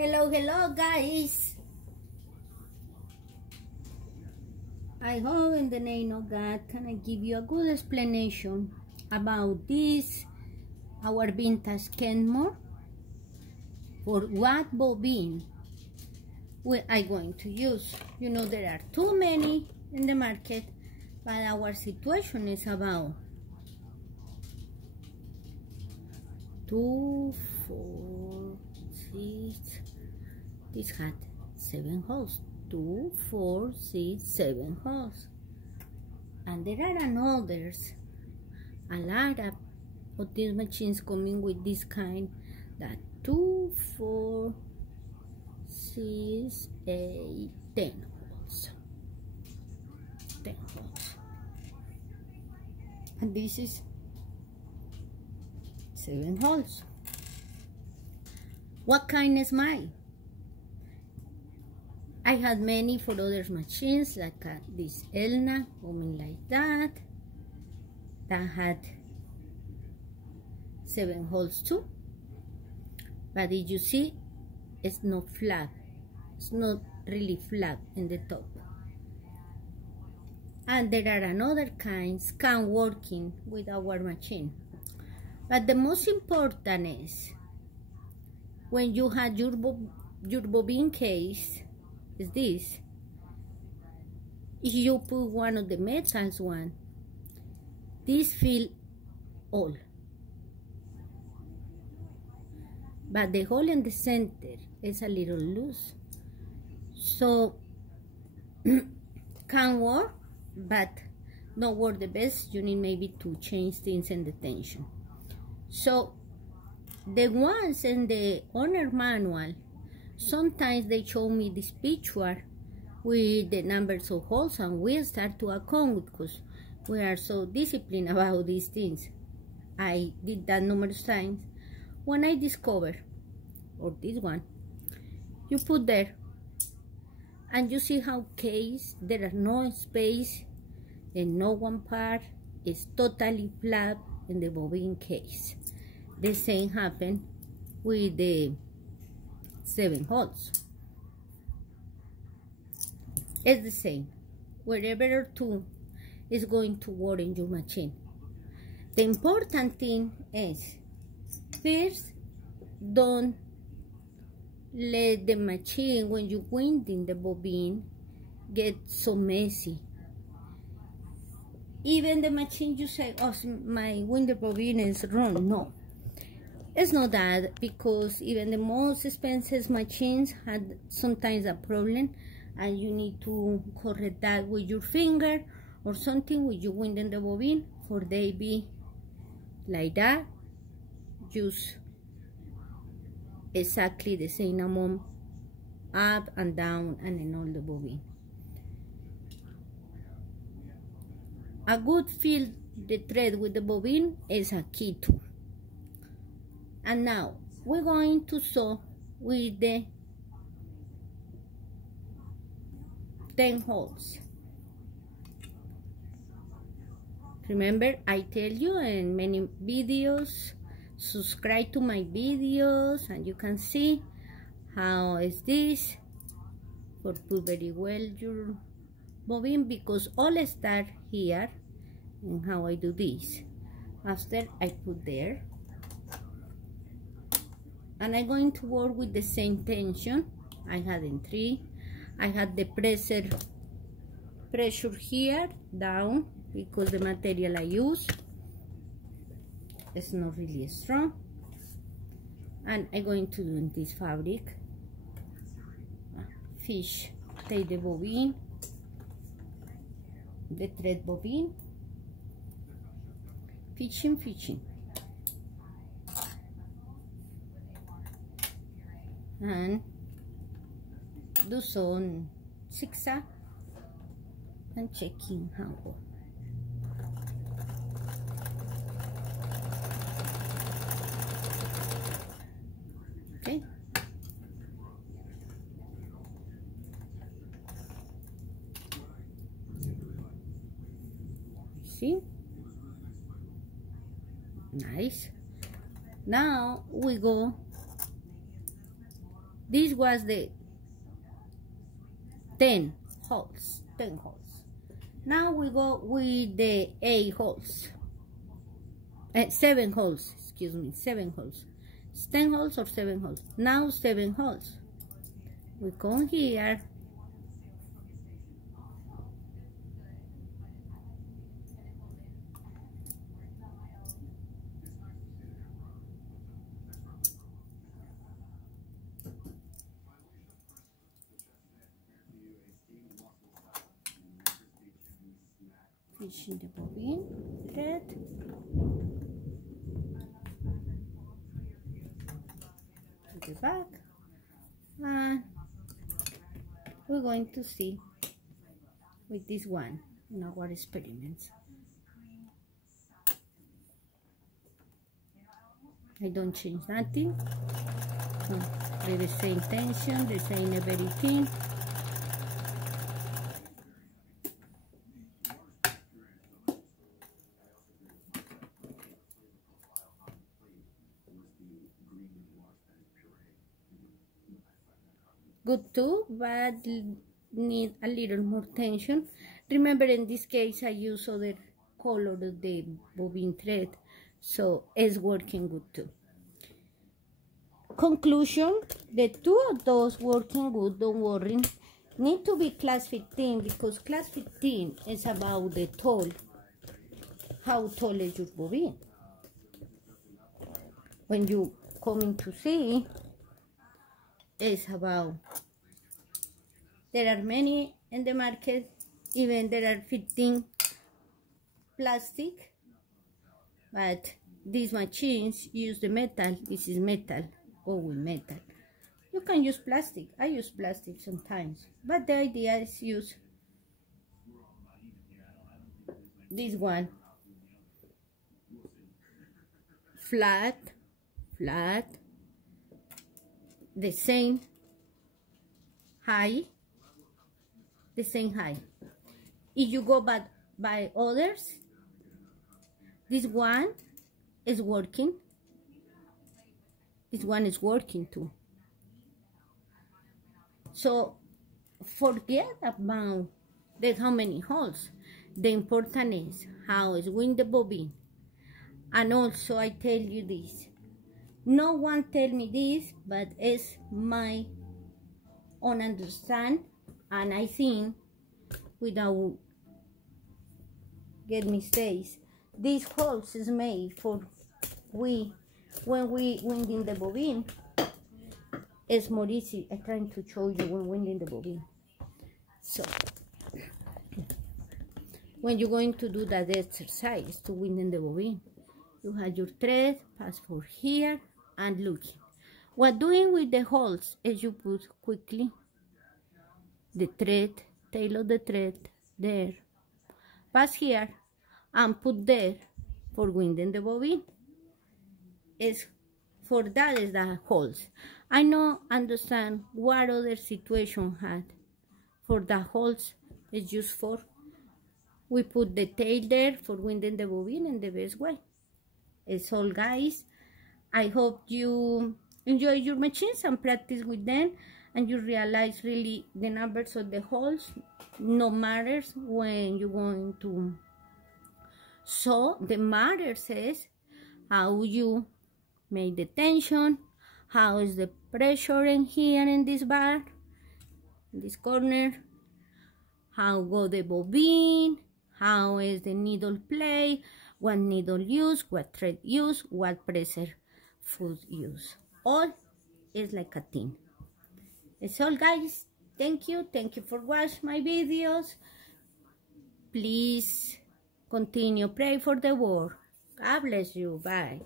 Hello guys. I hope in the name of God can I give you a good explanation about this, our vintage Kenmore, for what bobbin we are going to use. You know, there are too many in the market, but our situation is about 2, 4, 6. This had 7 holes. 2, 4, 6, 7 holes. And there are others, a lot of these machines coming with this kind, that 2, 4, 6, 8, 10 holes. 10 holes. And this is 7 holes. What kind is mine? I had many for other machines, like this Elna, coming like that had 7 holes too. But if you see, it's not flat. It's not really flat in the top. And there are another kinds can working with our machine. But the most important is when you have your bobbin case, is this. If you put one of the metals one, this fill all. But the hole in the center is a little loose. So can work, but not work the best. You need maybe to change things in the tension. So the ones in the owner manual, sometimes they show me this picture with the numbers of holes, and we start to account because we are so disciplined about these things. I did that numerous times. When I discover, or this one, you put there, and you see how case, there are no space and no one part is totally flat in the bobbin case. The same happened with the 7 holes. It's the same. Wherever 2 is going to work in your machine. The important thing is, first, don't let the machine, when you winding the bobbin, get so messy. Even the machine, you say, oh, my winder bobbin is wrong. No. It's not that, because even the most expensive machines had sometimes a problem, and you need to correct that with your finger or something with your wind in the bobbin, for they be like that. Use exactly the same amount up and down and in all the bobbin. A good feel the thread with the bobbin is a key too. And now we're going to sew with the 10 holes. Remember, I tell you in many videos, subscribe to my videos and you can see how is this for put very well your bobbin, because all start here and how I do this. After I put there, and I'm going to work with the same tension I had in 3. I had the pressure here down, because the material I use is not really strong. And I'm going to do in this fabric, fish, take the bobbin, the thread bobbin, fishing. And do some zigzag and checking how. Okay. See? Nice. Now we go This was the 10 holes. Now we go with the 8 holes. 7 holes, excuse me, 7 holes. It's 10 holes or 7 holes. Now 7 holes. We come here. Fishing the bobbin thread. To the back, and we're going to see with this one in our experiments. I don't change nothing. The same tension, the same everything. Good too, but need a little more tension. Remember, in this case I use other color of the bobbin thread, so it's working good too. Conclusion, the two of those working good, don't worry, need to be class 15, because class 15 is about the tall, how tall is your bobbin. When you coming to see, it's about, there are many in the market, even there are 15 plastic, but these machines use the metal. This is metal, go with metal. You can use plastic, I use plastic sometimes, but the idea is use this one, flat, the same high, If you go by others, this one is working, this one is working too. So forget about how many holes. The important is how is with the bobbin. And also I tell you this, no one tell me this, but it's my own understand, and I think without get mistakes, this holes is made for when we winding the bobbin. It's more easy. I'm trying to show you when winding the bobbin. So when you're going to do that exercise to winding the bobbin, you have your thread, pass for here, and looking. What doing with the holes is you put quickly the thread, tail of the thread there, pass here, and put there for winding the bobbin. Is for that is the holes. I know understand what other situation had. For the holes is just for we put the tail there for winding the bobbin in the best way. It's all, guys. I hope you enjoy your machines and practice with them, and you realize really the numbers of the holes no matters when you're going to. So the matter says how you make the tension, how is the pressure in here in this bar, in this corner, how go the bobbin, how is the needle play, what needle use, what thread use, what pressure foot use. All is like a team. It's all, guys. Thank you for watching my videos. Please continue pray for the world. God bless you. Bye.